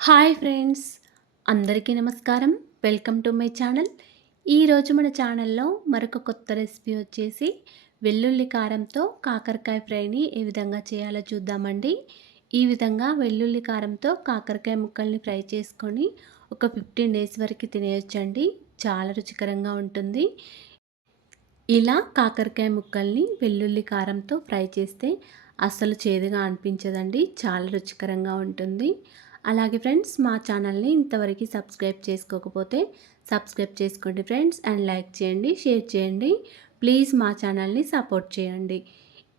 Hi friends అందరికీ నమస్కారం. Welcome to my channel. ఈరోజు మన ఛానల్లో మరొక కొత్త రెసిపీ వచ్చేసి వెల్లుల్లి కారంతో కాకరకాయ ఫ్రైని ఏ విధంగా చేయాలో చూద్దామండి. ఈ విధంగా వెల్లుల్లి కారంతో కాకరకాయ ముక్కల్ని ఫ్రై చేసుకొని ఒక ఫిఫ్టీన్ డేస్ వరకు తినేయొచ్చండి. చాలా రుచికరంగా ఉంటుంది. ఇలా కాకరకాయ ముక్కల్ని వెల్లుల్లి కారంతో ఫ్రై చేస్తే అస్సలు చేదుగా అనిపించదండి. చాలా రుచికరంగా ఉంటుంది. అలాగే ఫ్రెండ్స్ మా ఛానల్ని ఇంతవరకు సబ్స్క్రైబ్ చేసుకోకపోతే సబ్స్క్రైబ్ చేసుకోండి ఫ్రెండ్స్ అండ్ లైక్ చేయండి షేర్ చేయండి. ప్లీజ్ మా ఛానల్ని సపోర్ట్ చేయండి.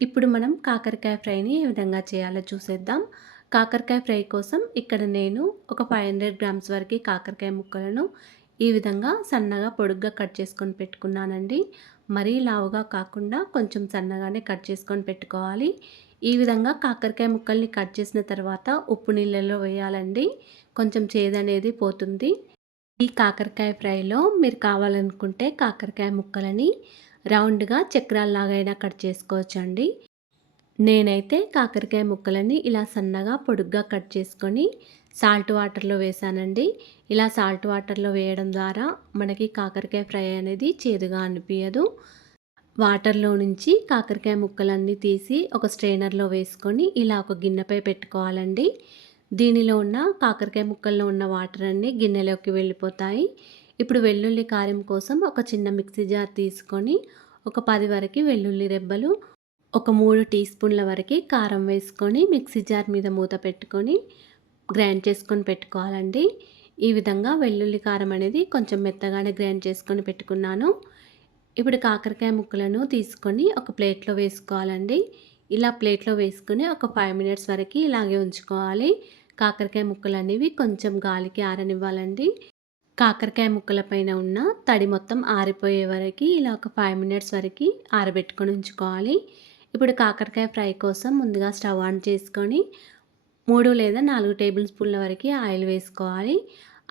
ఇప్పుడు మనం కాకరకాయ ఫ్రైని ఏ విధంగా చేయాలో చూసేద్దాం. కాకరకాయ ఫ్రై కోసం ఇక్కడ నేను ఒక ఫైవ్ హండ్రెడ్ గ్రామ్స్ వరకు కాకరకాయ ముక్కలను ఈ విధంగా సన్నగా పొడుగ్గా కట్ చేసుకొని పెట్టుకున్నానండి. మరీ లావుగా కాకుండా కొంచెం సన్నగానే కట్ చేసుకొని పెట్టుకోవాలి. ఈ విధంగా కాకరకాయ ముక్కల్ని కట్ చేసిన తర్వాత ఉప్పు నీళ్ళలో వేయాలండి. కొంచెం చేదనేది పోతుంది. ఈ కాకరకాయ ఫ్రైలో మీరు కావాలనుకుంటే కాకరకాయ ముక్కలని రౌండ్గా చక్రాల్లాగైనా కట్ చేసుకోవచ్చండి. నేనైతే కాకరకాయ ముక్కలని ఇలా సన్నగా పొడుగ్గా కట్ చేసుకొని సాల్ట్ వాటర్లో వేసానండి. ఇలా సాల్ట్ వాటర్లో వేయడం ద్వారా మనకి కాకరకాయ ఫ్రై అనేది చేదుగా అనిపించదు వాటర్లో నుంచి కాకరకాయ ముక్కలన్నీ తీసి ఒక స్ట్రైనర్లో వేసుకొని ఇలా ఒక గిన్నెపై పెట్టుకోవాలండి. దీనిలో ఉన్న కాకరకాయ ముక్కల్లో ఉన్న వాటర్ అన్నీ గిన్నెలోకి వెళ్ళిపోతాయి. ఇప్పుడు వెల్లుల్లి కారం కోసం ఒక చిన్న మిక్సీ జార్ తీసుకొని ఒక పది వరకు వెల్లుల్లి రెబ్బలు ఒక మూడు టీ స్పూన్ల వరకు కారం వేసుకొని మిక్సీ జార్ మీద మూత పెట్టుకొని గ్రైండ్ చేసుకొని పెట్టుకోవాలండి. ఈ విధంగా వెల్లుల్లి కారం అనేది కొంచెం మెత్తగానే గ్రైండ్ చేసుకొని పెట్టుకున్నాను. ఇప్పుడు కాకరకాయ ముక్కలను తీసుకొని ఒక ప్లేట్లో వేసుకోవాలండి. ఇలా ప్లేట్లో వేసుకొని ఒక ఫైవ్ మినిట్స్ వరకు ఇలాగే ఉంచుకోవాలి. కాకరకాయ ముక్కలు అనేవి కొంచెం గాలికి ఆరనివ్వాలండి. కాకరకాయ ముక్కల పైన ఉన్న తడి మొత్తం ఆరిపోయే వరకు ఇలా ఒక ఫైవ్ మినిట్స్ వరకు ఆరబెట్టుకొని ఉంచుకోవాలి. ఇప్పుడు కాకరకాయ ఫ్రై కోసం ముందుగా స్టవ్ ఆన్ చేసుకొని మూడు లేదా నాలుగు టేబుల్ స్పూన్ల వరకు ఆయిల్ వేసుకోవాలి.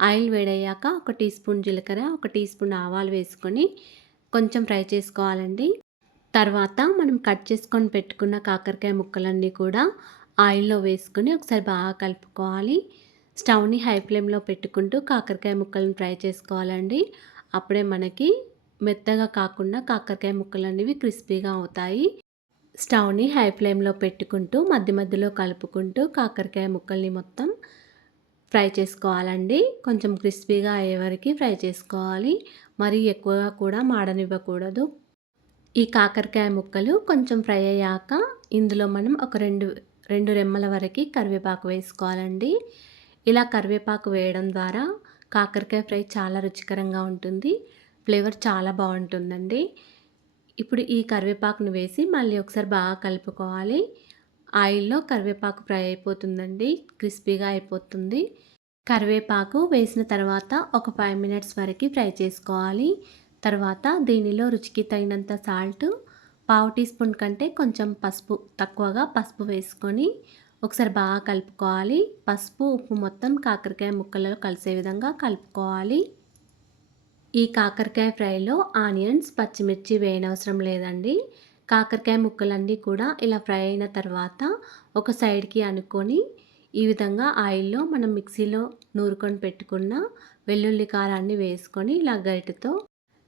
ఆయిల్ వేడయ్యాక ఒక టీ స్పూన్ జీలకర్ర ఒక టీ స్పూన్ ఆవాలు వేసుకొని కొంచెం ఫ్రై చేసుకోవాలండి. తర్వాత మనం కట్ చేసుకొని పెట్టుకున్న కాకరకాయ ముక్కలన్నీ కూడా ఆయిల్లో వేసుకుని ఒకసారి బాగా కలుపుకోవాలి. స్టవ్ని హై ఫ్లేమ్లో పెట్టుకుంటూ కాకరకాయ ముక్కలను ఫ్రై చేసుకోవాలండి. అప్పుడే మనకి మెత్తగా కాకుండా కాకరకాయ ముక్కలు అనేవి క్రిస్పీగా అవుతాయి. స్టవ్ని హై ఫ్లేమ్లో పెట్టుకుంటూ మధ్య మధ్యలో కలుపుకుంటూ కాకరకాయ ముక్కల్ని మొత్తం ఫ్రై చేసుకోవాలండి. కొంచెం క్రిస్పీగా అయ్యే వరకు ఫ్రై చేసుకోవాలి. మరీ ఎక్కువగా కూడా మాడనివ్వకూడదు. ఈ కాకరకాయ ముక్కలు కొంచెం ఫ్రై అయ్యాక ఇందులో మనం ఒక రెండు రెండు రెమ్మల వరకు కరివేపాకు వేసుకోవాలండి. ఇలా కరివేపాకు వేయడం ద్వారా కాకరకాయ ఫ్రై చాలా రుచికరంగా ఉంటుంది. ఫ్లేవర్ చాలా బాగుంటుందండి. ఇప్పుడు ఈ కరివేపాకును వేసి మళ్ళీ ఒకసారి బాగా కలుపుకోవాలి. ఆయిల్లో కరివేపాకు ఫ్రై అయిపోతుందండి. క్రిస్పీగా అయిపోతుంది. కరివేపాకు వేసిన తర్వాత ఒక ఫైవ్ మినిట్స్ వరకు ఫ్రై చేసుకోవాలి. తర్వాత దీనిలో రుచికి తగినంత సాల్ట్ పావు టీ స్పూన్ కంటే కొంచెం పసుపు తక్కువగా పసుపు వేసుకొని ఒకసారి బాగా కలుపుకోవాలి. పసుపు ఉప్పు మొత్తం కాకరకాయ ముక్కలలో కలిసే విధంగా కలుపుకోవాలి. ఈ కాకరకాయ ఫ్రైలో ఆనియన్స్ పచ్చిమిర్చి వేయనవసరం లేదండి. కాకరకాయ ముక్కలన్నీ కూడా ఇలా ఫ్రై అయిన తర్వాత ఒక సైడ్కి అనుకొని ఈ విధంగా ఆయిల్లో మనం మిక్సీలో నూరుకొని పెట్టుకున్న వెల్లుల్లి కారాన్ని వేసుకొని ఇలా గరిటతో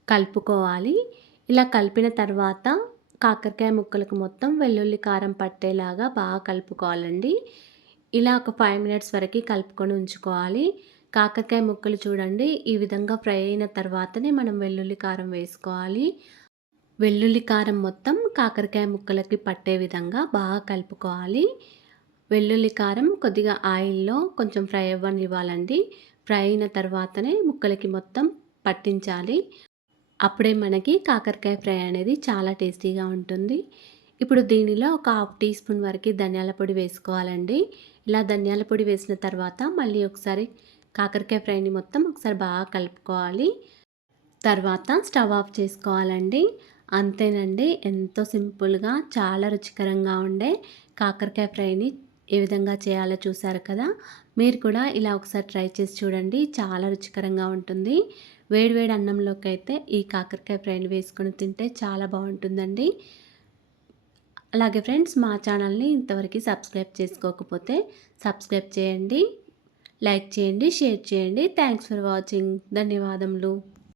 కలుపుకోవాలి. ఇలా కలిపిన తర్వాత కాకరకాయ ముక్కలకు మొత్తం వెల్లుల్లి కారం పట్టేలాగా బాగా కలుపుకోవాలండి. ఇలా ఒక ఫైవ్ మినిట్స్ వరకు కలుపుకొని ఉంచుకోవాలి. కాకరకాయ ముక్కలు చూడండి ఈ విధంగా ఫ్రై అయిన తర్వాతనే మనం వెల్లుల్లి కారం వేసుకోవాలి. వెల్లుల్లి కారం మొత్తం కాకరకాయ ముక్కలకి పట్టే విధంగా బాగా కలుపుకోవాలి. వెల్లుల్లి కారం కొద్దిగా ఆయిల్లో కొంచెం ఫ్రై అవ్వనివ్వాలండి. ఫ్రై అయిన తర్వాతనే ముక్కలకి మొత్తం పట్టించాలి. అప్పుడే మనకి కాకరకాయ ఫ్రై అనేది చాలా టేస్టీగా ఉంటుంది. ఇప్పుడు దీనిలో ఒక హాఫ్ టీ స్పూన్ వరకు ధనియాల పొడి వేసుకోవాలండి. ఇలా ధనియాల పొడి వేసిన తర్వాత మళ్ళీ ఒకసారి కాకరకాయ ఫ్రైని మొత్తం ఒకసారి బాగా కలుపుకోవాలి. తర్వాత స్టవ్ ఆఫ్ చేసుకోవాలండి. అంతేనండి. ఎంతో సింపుల్గా చాలా రుచికరంగా ఉండే కాకరకాయ ఫ్రైని ఏ విధంగా చేయాలో చూసారు కదా? మీరు కూడా ఇలా ఒకసారి ట్రై చేసి చూడండి. చాలా రుచికరంగా ఉంటుంది. వేడివేడి అన్నంలోకి అయితే ఈ కాకరకాయ ఫ్రైని వేసుకొని తింటే చాలా బాగుంటుందండి. అలాగే ఫ్రెండ్స్ మా ఛానల్ని ఇంతవరకు సబ్స్క్రైబ్ చేసుకోకపోతే సబ్స్క్రైబ్ చేయండి లైక్ చేయండి షేర్ చేయండి. Thanks for watching. ధన్యవాదములు.